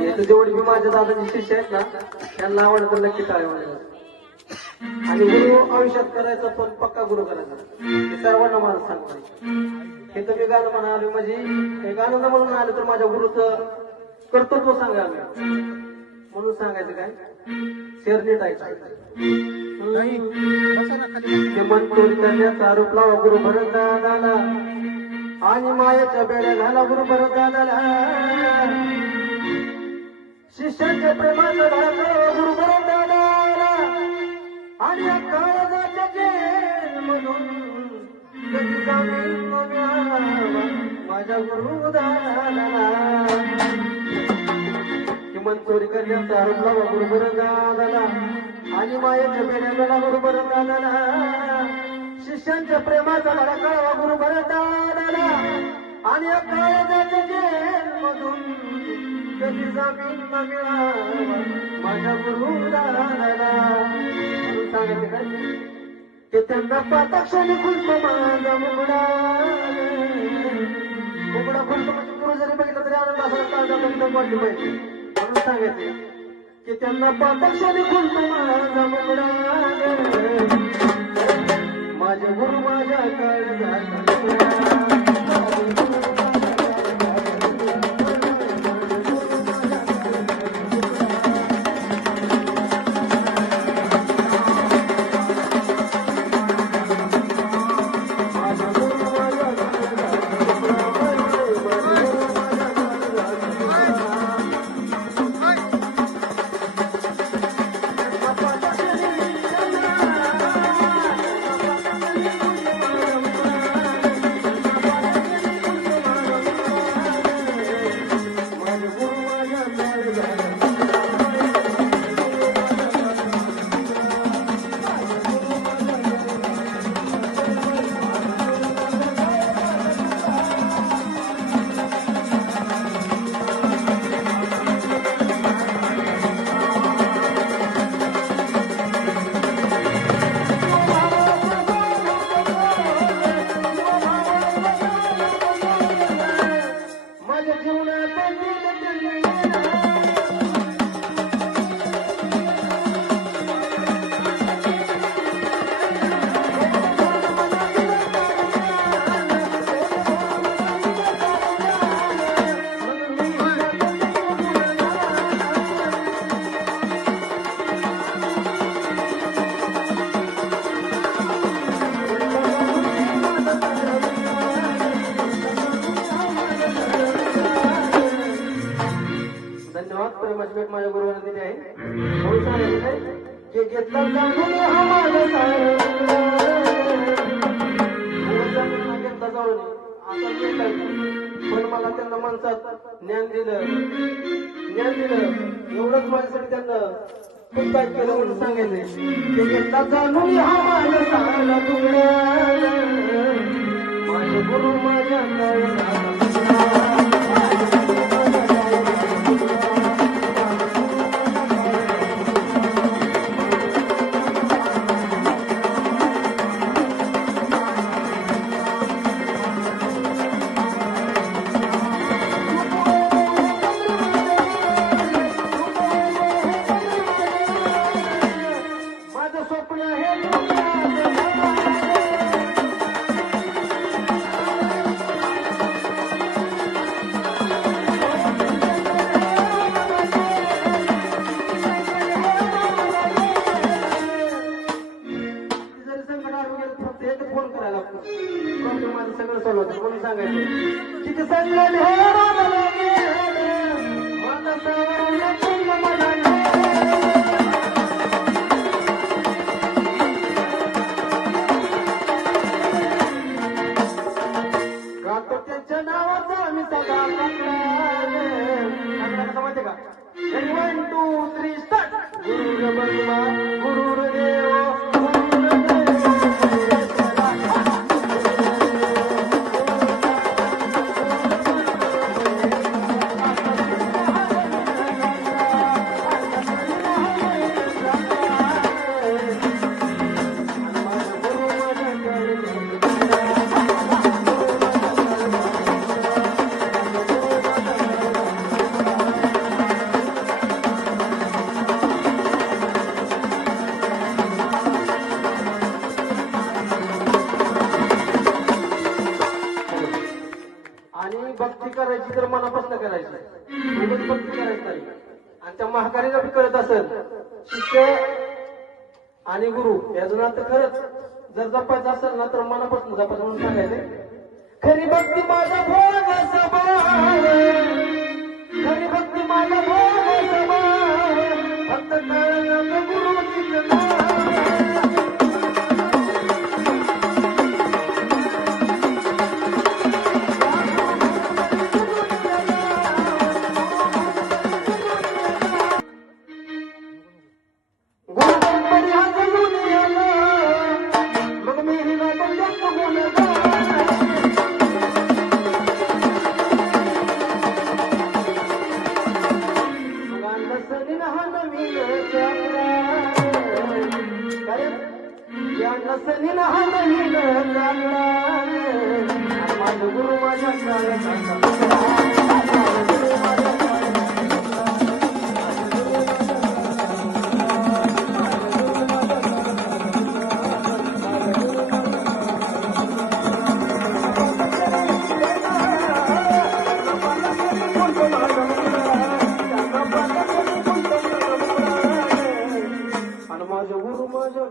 आणि इथं जेवढे मी माझ्या दादाचे शिष्य आहेत ना त्यांना आवडत तर नक्की टाळ्या वाजवा. आणि गुरु आयुष्यात करायचा पण पक्का गुरु करायचा हे सर्वांना मला सांगतो. हे तुम्ही गाणं म्हणाले म्हणजे हे गाणं म्हणून आलं तर माझ्या गुरुचं कर्तृत्व सांगायला म्हणून सांगायचं काय शेरनीट ऐकायचं. ते म्हणतो करण्याचा आरोप लावा गुरु भरत दादाला आणि मायाच्या बेड्या घाला गुरु भरत दादाला. शिष्याच्या प्रेमाचा धागा गुरु भरत दादाला आणि काळजाच्या जेलमधून कधी जामीन न मिळावा माझ्या गुरु दादाला. किंमत चोरी करण्याचा आरोप लावा गुरु भरत दादाला आणि मायाच्या बेड्या घाला गुरु भरत दादाला. शिष्यांच्या प्रेमाचा धडा कळवा गुरु भरत दादाला आणि काळजाच्या जेलमधून कधी जामीन न मिळावा माझ्या गुरु दादाला. सांगायचं काय की त्यांना पाताक्षाने खुलतो माझा मुगडा. मुगडा खुलतो म्हणजे गुरु जरी बघितलं तरी आनंद असा काळजा बंद वाटली पाहिजे म्हणून सांगायचं की त्यांना पाताक्षाने खुलतो माझा मुगडा. माझे गुरु माझ्या काळजाचा माझ्या गुरुवाने दिली आहे म्हणून सांगायचं की घेतला जाणून हा माझा घेतला जाऊन असा घेतलाय पण मला त्यांना माणसात ज्ञान दिलं एवढंच माझ्यासाठी त्यांना खूप काय केलं म्हणून सांगायचंय की घेतला जाणून हा माझा सारा तुकडा. माझे गुरु माझ्या माझं सगळं सोडवतं म्हणून सांगायचं किती सगळं गातो त्यांच्या नावाचा आम्ही सगळा माहिती का 1 2 3 स्टार्ट. गुरु ब्रह्मा गुरु देव आणि त्या महाकारीला बी कळत असेल शिष्य आणि गुरु याचं नातं खरंच जर जपायचं असेल ना तर मनापासून जपायचं म्हणून सांगायचं खरी भक्ती माझा भोग स्वभाव खरी भक्ती माझा भोग स्वभाव फक्त कळलं गुरुजीचं नाव गुरु माझ्या आणि माझ्या गुरु माझ्या